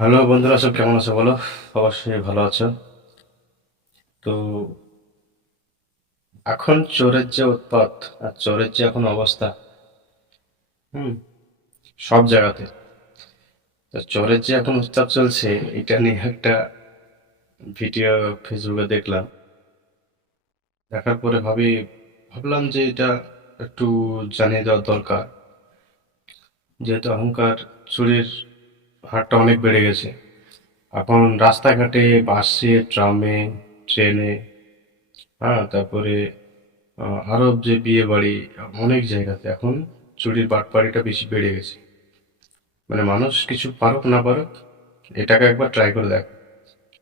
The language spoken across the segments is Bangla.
হ্যালো বন্ধুরা, সব কেমন আছো বলো? অবশ্যই ভালো আছো। তো এখন চোরের যে উৎপাত আর চোরের যে এখন অবস্থা, হুম, সব জায়গাতে তো চোরের যে এখন উৎপাত চলছে, এটা নিয়ে একটা ভিডিও ফেসবুকে দেখলাম। দেখার পরে ভাবলাম যে এটা একটু জানিয়ে দেওয়া দরকার, যেহেতু এখনকার চুরির হারটা অনেক বেড়ে গেছে। এখন রাস্তাঘাটে, বাসে, ট্রামে, ট্রেনে, হ্যাঁ, তারপরে আরো যে বিয়ে বাড়ি, অনেক জায়গাতে এখন চুরির বাটপাড়িটা বেশি বেড়ে গেছে। মানে মানুষ কিছু পারুক না পারুক, এটাকে একবার ট্রাই করে দেখ।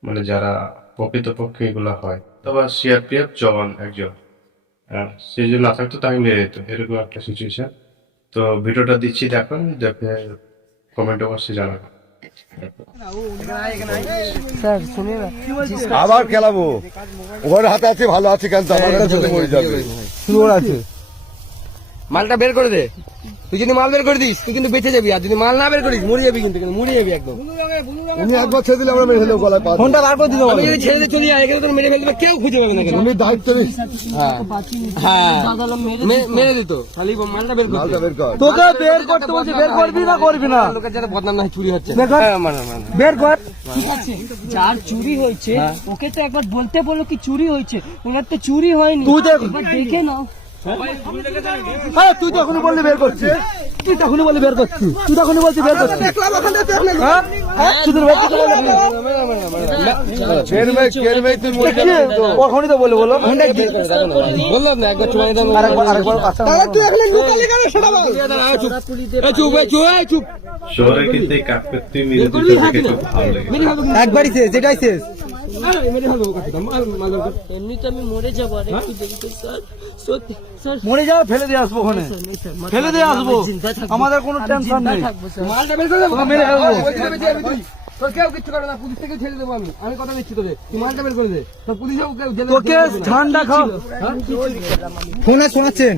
মানে যারা প্রকৃতপক্ষে এগুলা হয়, তবে সিআরপিএফ জওয়ান একজন, সে যদি না থাকতো তাকে মেরে দিত, এরকম একটা সিচুয়েশন। তো ভিডিওটা দিচ্ছি, দেখো, দেখে কমেন্ট অবশ্যই জানাবো। স্যার শুনে না আবার খেলাবো। ওর হাতে আছে, ভালো আছে, কেন আমার কাছে মরে যাবে। শুরু আছে মালটা বের করে দে। তুই যদি মাল বের করে দিস তুই কিন্তু বেঁচে যাবি, আর যদি মাল না বের করিস মরে যাবি, কিন্তু মরে যাবি একদম। উনি একবার ছেড়ে দিলে আমরা মেরে ফেলবো গলায় পা। ফোনটা বার করে দিল, আমি যদি ছেড়ে দিয়ে চলে যাই এখানে তো মেরে ফেলবে, কেউ খুঁজে পাবে না। কেন উনি দায়িত্ব নিস। হ্যাঁ হ্যাঁ মেরে দিত, খালি মালটা বের করতে। মালটা বের কর। তোকে বের করতে বলছি, বের করবি না করবি না? লোকের যাতে বদনাম না হয়, চুরি হচ্ছে। বের কর। বের কর। ঠিক আছে, যার চুরি হয়েছে ওকে তো একবার বলতে বলো কি চুরি হয়েছে। ওনার তো চুরি হয়নি, তুই দেখ। একবার দেখে নাও। আরে তুই তখনই বললি বের করছিস, তুই তখনই বললি বের করছিস, তুই তখনই বলছিস বের করছিস। হ্যাঁ? হ্যাঁ? শুধু বের করতে বললি। কের ভাই তুই মরে যাবি তো। কখনই তো বলে বলো। বললাম না একবার চুমাই দাও। আরেকবার আচ্ছা। চুপ চুপ শহরে কিন্তু এই কাকপেত্তি মেরে দিতে দেখে খুব ভালো লাগে। একবারই শেষ, যেটাই শেষ। এমনিতে আমি মরে যাবো, আর একটু দেখতে স্যার, সত্যি স্যার। মরে যাও, ফেলে দিয়ে আসবো ওখানে, ফেলে দিয়ে আসবো। আমাদের কোনো টেনশন নেই। মালটা বের করে দেবো, তোকে মেরে ফেলবো। তোর কেউ কিচ্ছু করে না, পুলিশ থেকে ছেড়ে দেবো আমি। আমি কথা দিচ্ছি তোদের, তুই মালটা বের করে দে। তোর পুলিশেও কেউ জেলে তোকে ঠান্ডা খাও। ফোন আর শোনাচ্ছেন।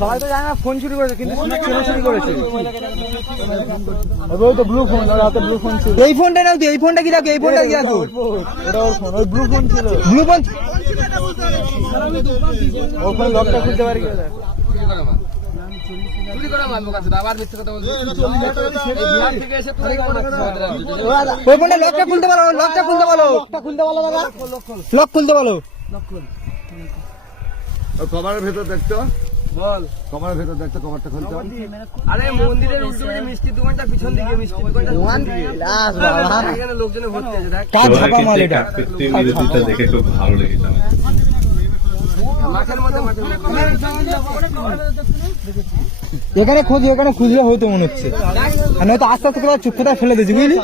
সবাই তো জানে না ফোন চুরি করেছে, কিন্তু চুরি করেছে। ব্লু ফোন, ওর হাতে ব্লু ফোন ছিল। এই ফোনটা নাও, এই ফোনটা কি রাখো, এই ফোনটা কি রাখো? ওটা ওর ফোন, ওই ব্লু ফোন ছিল। ব্লু ফোন ওখানে লকটা খুলতে পারি কি? চুরি করা মাল কাছে আবার মিথ্যে কথা বলছিস। বিহার থেকে এসে তুই ওই ফোনটা লকটা খুলতে পারো, লকটা খুলতে পারো, দাদা লক খুলতে পারো। কভারের ভেতর দেখতো, বল কভারের ভেতর দেখতো, কভারটা খুলতে। আরে মন্দিরের উল্টো দিকে মিষ্টি দোকানটা, পিছন দিকে মিষ্টি দোকানটা, এখানে লোকজনে ভর্তি আছে। দেখ কাজ শহরে ছাপা কিন্তু মাল এই এটা। কাকপেত্তি মেরে দিতে দেখে খুব ভালো লেগেছে আমার। মাঠের মধ্যে এখানে খোঁজ, এখানে খুঁজলে হয়তো মনে হচ্ছে, আর নয়তো আস্তে আস্তে করে চুপ করে ফেলে দিয়েছি, বুঝলি?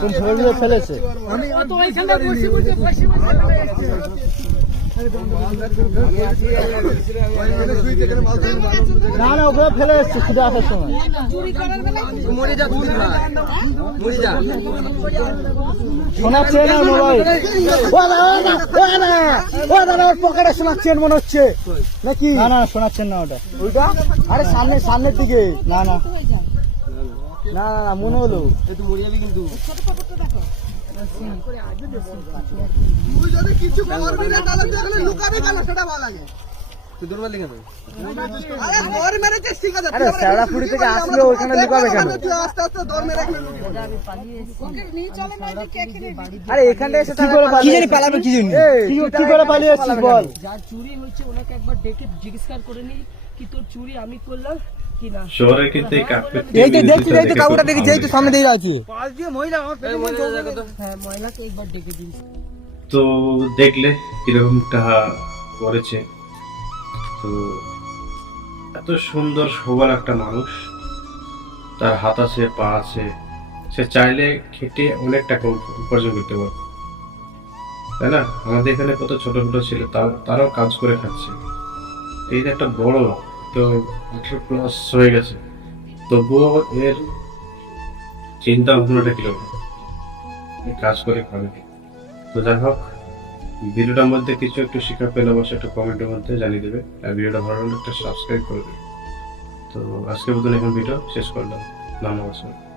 কোন ছেলেগুলো ফেলেছে? না না, ওগুলো ফেলে এসছে শুধু আসার সময়। মরে যা, তুই মরে যা। শোনাচ্ছে না মোবাইল, পকেটে শোনাচ্ছেন মনে হচ্ছে নাকি? না না, শোনাচ্ছেন না ওটা, ওইটা আরে সামনের দিকে। না না না না, মনে হলো তুই মরে যাবি কিন্তু। তুই দৌড় মারলি কেন? আরে স্যারাপুরি থেকে আসলে ওইখানে লুকাবে কেন? আরে এখানে এসে কি জানি পালাবে, কি জানি কি করে পালিয়ে আসছিস বল? যার চুরি হয়েছে ওনাকে একবার ডেকে জিজ্ঞেস করে নি কি তোর চুরি আমি করলাম কি না। শহরে কিন্তু এই কাকপেত্তি এই তো মেরে দেখছি, দিতে এই তো দেখে কাউটা খুব দেখি, ভালো যেই তো সামনে দিয়ে আছে। হ্যাঁ, ময়লাকে একবার ডেকে দিন। তো দেখলে কিরকমটা করেছে। তো এত সুন্দর সবল একটা মানুষ, তার হাত আছে, পা আছে, সে চাইলে খেটে অনেক টাকা উপার্জন করতে পারে, তাই না? আমাদের এখানে কত ছোট ছোট ছিল, তারাও কাজ করে খাচ্ছে। এই যে একটা বড়, তো 18+ হয়ে গেছে, তবুও এর চিন্তা ভাবনাটা কিরকম, কাজ করে খাবে। তো যাই হোক, ভিডিওটার মধ্যে কিছু একটু শিক্ষা পেলে অবশ্যই একটা কমেন্টের মধ্যে জানিয়ে দেবে, আর ভিডিওটা ভালো লাগলে একটা সাবস্ক্রাইব করে দেবে। তো আজকের মতন এখন ভিডিও শেষ করলাম। ধন্যবাদ।